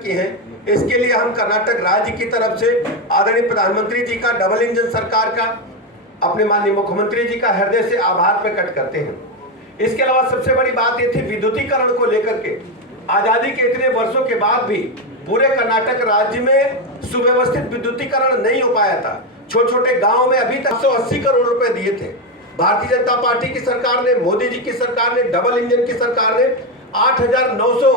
की है। इसके लिए हम कर्नाटक राज्य की तरफ से आदरणीय प्रधानमंत्री जी का, डबल इंजन सरकार का, अपने माननीय मुख्यमंत्री जी का हृदय से आभार प्रकट करते हैं। इसके अलावा सबसे बड़ी बात ये थी विद्युतीकरण को लेकर के। आजादी के इतने वर्षों के बाद भी पूरे कर्नाटक राज्य में सुव्यवस्थित विद्युतीकरण नहीं हो पाया था। छोटे छोटे गांव में अभी तक 180 करोड़ रुपए दिए थे। भारतीय जनता पार्टी की सरकार ने, मोदी जी की सरकार ने, डबल इंजन की सरकार ने 8,900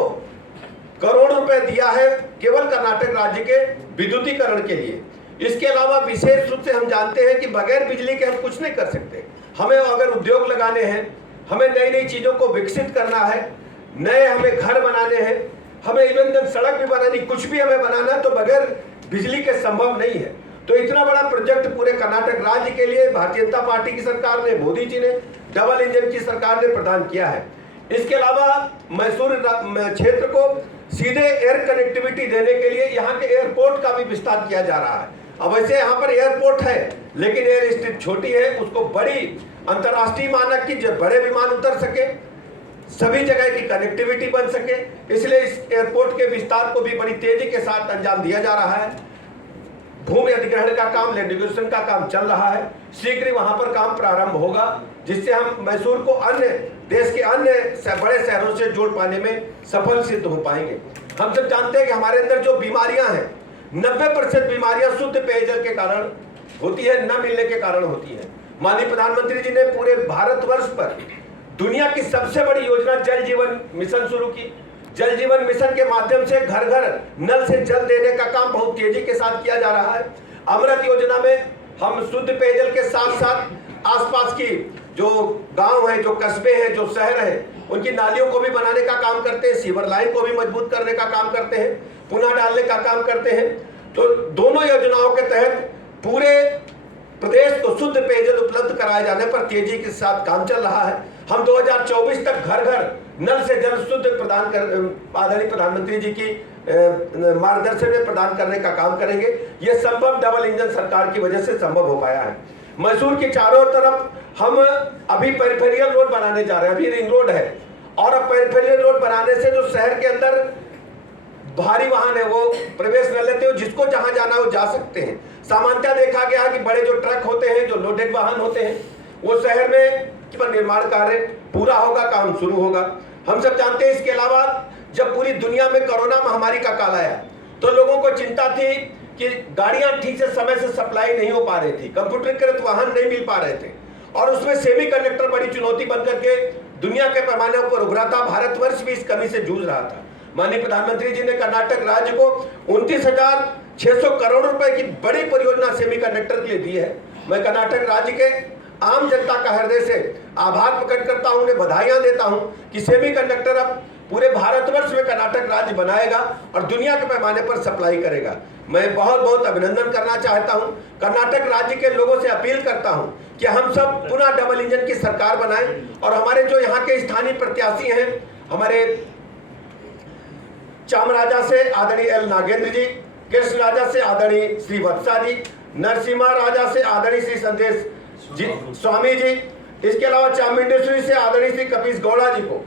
करोड़ रुपए दिया है केवल कर्नाटक राज्य के विद्युतीकरण के लिए। इसके अलावा विशेष रूप से हम जानते हैं कि बगैर बिजली के हम कुछ नहीं कर सकते। हमें अगर उद्योग लगाने हैं, हमें नई नई चीजों को विकसित करना है, नए हमें घर बनाने हैं, हमें इवन सड़क भी बनानी, कुछ भी हमें बनाना तो बगैर बिजली के संभव नहीं है। तो इतना बड़ा प्रोजेक्ट पूरे कर्नाटक राज्य के लिए भारतीय जनता पार्टी की सरकार ने, मोदी जी ने, डबल इंजन की सरकार ने प्रदान किया है। इसके अलावा मैसूर क्षेत्र को सीधे एयर कनेक्टिविटी देने के लिए यहाँ के एयरपोर्ट का भी विस्तार किया जा रहा है। अब वैसे यहाँ पर एयरपोर्ट है लेकिन एयर स्ट्रिप छोटी है, उसको बड़ी अंतर्राष्ट्रीय मानक की जो बड़े विमान उतर सके, सभी जगह की कनेक्टिविटी बन सके, इसलिए इस एयरपोर्ट के विस्तार को भी बड़ी तेजी के साथ अंजाम दिया जा रहा है। भूमि अधिग्रहण का काम, लैंड एक्विजिशन का काम चल रहा है। शीघ्र ही वहां पर काम प्रारंभ होगा जिससे हम मैसूर को अन्य देश के अन्य बड़े शहरों से जोड़ पाने में सफल सिद्ध हो पाएंगे। हम सब जानते हैं कि हमारे अंदर जो बीमारियां हैं, 90% बीमारियां शुद्ध पेयजल के कारण होती है, न मिलने के कारण होती है। माननीय प्रधानमंत्री जी ने पूरे भारतवर्ष पर दुनिया की सबसे बड़ी योजना जल जीवन मिशन शुरू की। जल जीवन मिशन के माध्यम से घर घर नल से जल देने का काम बहुत तेजी के साथ किया जा रहा है। अमृत योजना में हम शुद्ध पेयजल के साथ साथ आसपास की जो गांव है, जो कस्बे हैं, जो शहर हैं, उनकी नालियों को भी बनाने का काम करते हैं, सीवर लाइन को भी मजबूत करने का काम करते हैं, पुनः डालने का काम करते हैं। तो दोनों योजनाओं के तहत पूरे प्रदेश को शुद्ध पेयजल उपलब्ध कराए जाने पर तेजी के साथ काम चल रहा है। हम 2024 तक घर घर नल से जल शुद्ध प्रदान कर आदरणीय प्रधानमंत्री जी की मार्गदर्शन में प्रदान करने का काम करेंगे। यह संभव डबल इंजन सरकार की वजह से संभव हो पाया है। मैसूर के चारों तरफ हम अभी पेरिफेरियल रोड बनाने जा रहे हैं, अभी रिंग रोड है, और अब पेरिफेरियल रोड बनाने से जो शहर के अंदर भारी वाहन है वो प्रवेश न लेते हो, जिसको जहां जाना हो जा सकते हैं। सामान्यतः देखा गया कि बड़े जो ट्रक होते हैं, जो लोडेड वाहन होते हैं, वो शहर में निर्माण कार्य पूरा होगा, काम शुरू होगा। हम सब जानते हैं। इसके अलावा जब पूरी दुनिया में कोरोना महामारी का काल आया तो लोगों को चिंता थी कि गाड़ियां ठीक से समय से सप्लाई नहीं हो पा रही थी, कंप्यूटरीकृत वाहन नहीं मिल पा रहे थे, और उसमें सेमीकंडक्टर बड़ी चुनौती बनकर के दुनिया के पैमाने पर उभरा था। भारतवर्ष भी इस कमी से जूझ रहा था। माननीय प्रधानमंत्री जी ने कर्नाटक राज्य को 29,600 करोड़ रुपए की बड़ी परियोजना सेमीकंडक्टर के लिए दी है। मैं कर्नाटक राज्य के आम जनता का हृदय से आभार प्रकट करता हूं, उन्हें बधाइयां देता हूं कि सेमीकंडक्टर अब पूरे भारतवर्ष में कर्नाटक राज्य बनाएगा और दुनिया के पैमाने पर सप्लाई करेगा। मैं बहुत बहुत अभिनंदन करना चाहता हूं। कर्नाटक राज्य के लोगों से अपील करता हूं कि हम सब पुनः डबल इंजन की सरकार बनाएं, और हमारे जो यहाँ के स्थानीय प्रत्याशी हैं, हमारे चामराजा से आदरणीय एल नागेंद्र जी, कृष्ण राजा से आदरणीय श्री वत्सा जी, नरसिम्हा राजा से आदरणीय श्री संदेश जी स्वामी जी, इसके अलावा चामुंडेश्वरी से आदरणीय श्री कपीश गौड़ा जी को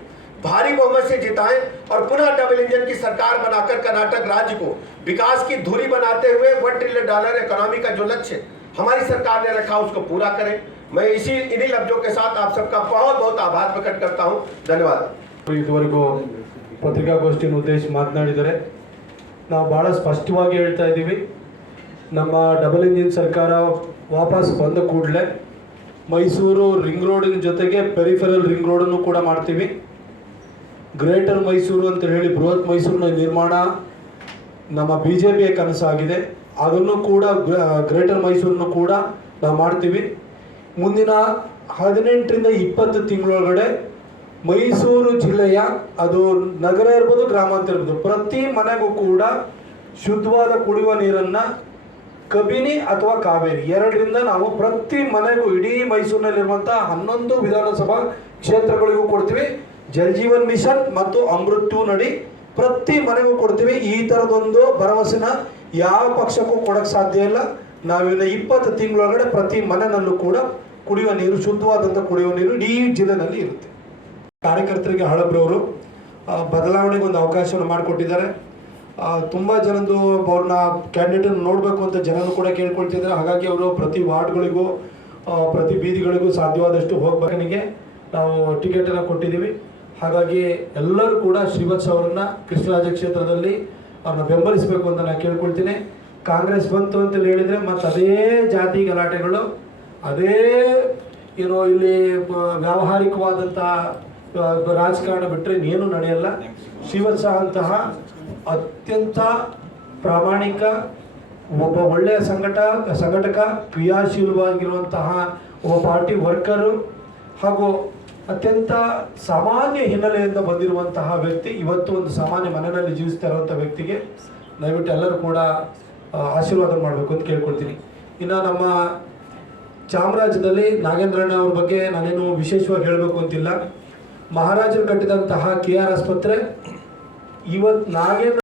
भारी बहुमत से जिताएं और पुनः डबल इंजन की सरकार बनाकर कर्नाटक राज्य को विकास की धुरी बनाते हुए $1 ट्रिलियन इकोनॉमी का जो लक्ष्य हमारी सरकार ने रखा उसको पूरा करें। मैं इन्हीं लफ्जों के साथ आप सबका बहुत बहुत आभार प्रकट करता हूं। धन्यवाद। इದುವರೆಗೂ ಪತ್ರಿಕಾಗೋಷ್ಠಿಯನ್ನು ಉದ್ದೇಶಿಸಿ ಮಾತನಾಡಿದರೆ ನಾವು ಬಹಳ ಸ್ಪಷ್ಟವಾಗಿ ಹೇಳ್ತಾ ಇದ್ದೀವಿ, ನಮ್ಮ ಡಬಲ್ ಇಂಜಿನ್ ಸರ್ಕಾರ ವಾಪಸ್ ಬಂದ ಕೂಡಲೇ ಮೈಸೂರು ರಿಂಗ್ ರೋಡಿನ ಜೊತೆಗೆ ಪೆರಿಫೆರಲ್ ರಿಂಗ್ ರೋಡನ್ನು ಕೂಡ ಮಾಡ್ತೀವಿ. ಗ್ರೇಟರ್ ಮೈಸೂರು ಅಂತ ಹೇಳಿ ಬೃಹತ್ ಮೈಸೂರಿನ ನಿರ್ಮಾಣ ನಮ್ಮ BJPಯ ಕನಸಾಗಿದೆ. ಅದನ್ನು ಕೂಡ ಗ್ರೇಟರ್ ಮೈಸೂರನ್ನು ಕೂಡ ನಾವು ಮಾಡ್ತೀವಿ. ಮುಂದಿನ 18ರಿಂದ 20 ತಿಂಗಳೊಳಗಡೆ ಮೈಸೂರು ಜಿಲ್ಲೆಯ, ಅದು ನಗರ ಇರ್ಬೋದು ಗ್ರಾಮಾಂತರ ಇರ್ಬೋದು, ಪ್ರತಿ ಮನೆಗೂ ಕೂಡ ಶುದ್ಧವಾದ ಕುಡಿಯುವ ನೀರನ್ನು ಕಬಿನಿ ಅಥವಾ ಕಾವೇರಿ ಎರಡರಿಂದ ನಾವು ಪ್ರತಿ ಮನೆಗೂ ಇಡೀ ಮೈಸೂರಿನಲ್ಲಿರುವಂಥ 11 ವಿಧಾನಸಭಾ ಕ್ಷೇತ್ರಗಳಿಗೂ ಕೊಡ್ತೀವಿ. ಜಲ್ ಜೀವನ್ ಮಿಷನ್ ಮತ್ತು ಅಮೃತ್ 2 ನಡಿ ಪ್ರತಿ ಮನೆಗೂ ಕೊಡ್ತೀವಿ. ಈ ಥರದೊಂದು ಭರವಸೆನ ಯಾವ ಪಕ್ಷಕ್ಕೂ ಕೊಡೋಕ್ಕೆ ಸಾಧ್ಯ ಇಲ್ಲ. ನಾವಿನ್ನು 20 ತಿಂಗಳೊಳಗಡೆ ಪ್ರತಿ ಮನೆಯಲ್ಲೂ ಕೂಡ ಕುಡಿಯುವ ನೀರು, ಶುದ್ಧವಾದಂಥ ಕುಡಿಯುವ ನೀರು ಇಡೀ ಜಿಲ್ಲೆಯಲ್ಲಿ ಇರುತ್ತೆ. ಕಾರ್ಯಕರ್ತರಿಗೆ ಹಳಬ್ರವರು ಬದಲಾವಣೆಗೆ ಒಂದು ಅವಕಾಶವನ್ನು ಮಾಡಿಕೊಟ್ಟಿದ್ದಾರೆ. ತುಂಬ ಜನದ್ದು ಅವ್ರನ್ನ ಕ್ಯಾಂಡಿಡೇಟ್ ನೋಡಬೇಕು ಅಂತ ಜನರು ಕೂಡ ಕೇಳ್ಕೊಳ್ತಿದ್ದಾರೆ. ಹಾಗಾಗಿ ಅವರು ಪ್ರತಿ ವಾರ್ಡ್ಗಳಿಗೂ ಪ್ರತಿ ಬೀದಿಗಳಿಗೂ ಸಾಧ್ಯವಾದಷ್ಟು ಹೋಗ್ಬೇಕನಿಗೆ ನಾವು ಟಿಕೆಟನ್ನು ಕೊಟ್ಟಿದ್ದೀವಿ. ಹಾಗಾಗಿ ಎಲ್ಲರೂ ಕೂಡ ಶ್ರೀವತ್ಸ ಅವರನ್ನ ಕೃಷ್ಣರಾಜ ಕ್ಷೇತ್ರದಲ್ಲಿ ಅವ್ರನ್ನ ಬೆಂಬಲಿಸಬೇಕು ಅಂತ ನಾನು ಕೇಳ್ಕೊಳ್ತೀನಿ. ಕಾಂಗ್ರೆಸ್ ಬಂತು ಅಂತೇಳಿ ಹೇಳಿದರೆ ಮತ್ತು ಅದೇ ಜಾತಿ ಗಲಾಟೆಗಳು, ಅದೇ ಏನೋ ಇಲ್ಲಿ ವ್ಯಾವಹಾರಿಕವಾದಂಥ ರಾಜಕಾರಣ ಬಿಟ್ಟರೆ ಇನ್ನೇನು ನಡೆಯಲ್ಲ. ಶ್ರೀವತ್ಸ ಅಂತಹ ಅತ್ಯಂತ ಪ್ರಾಮಾಣಿಕ ಒಬ್ಬ ಒಳ್ಳೆಯ ಸಂಘಟಕ, ಕ್ರಿಯಾಶೀಲವಾಗಿರುವಂತಹ ಒಬ್ಬ ಪಾರ್ಟಿ ವರ್ಕರು ಹಾಗೂ ಅತ್ಯಂತ ಸಾಮಾನ್ಯ ಹಿನ್ನೆಲೆಯಿಂದ ಬಂದಿರುವಂತಹ ವ್ಯಕ್ತಿ, ಇವತ್ತು ಒಂದು ಸಾಮಾನ್ಯ ಮನೆಯಲ್ಲಿ ಜೀವಿಸ್ತಾ ಇರುವಂಥ ವ್ಯಕ್ತಿಗೆ ದಯವಿಟ್ಟು ಎಲ್ಲರೂ ಕೂಡ ಆಶೀರ್ವಾದ ಮಾಡಬೇಕು ಅಂತ ಕೇಳ್ಕೊಳ್ತೀನಿ. ಇನ್ನು ನಮ್ಮ ಚಾಮರಾಜದಲ್ಲಿ ನಾಗೇಂದ್ರಣ್ಣ ಅವ್ರ ಬಗ್ಗೆ ನಾನೇನು ವಿಶೇಷವಾಗಿ ಹೇಳಬೇಕು ಅಂತಿಲ್ಲ. ಮಹಾರಾಜರು ಕಟ್ಟಿದಂತಹ KR ಆಸ್ಪತ್ರೆ ಇವತ್ತು ನಾಗೇಂದ್ರ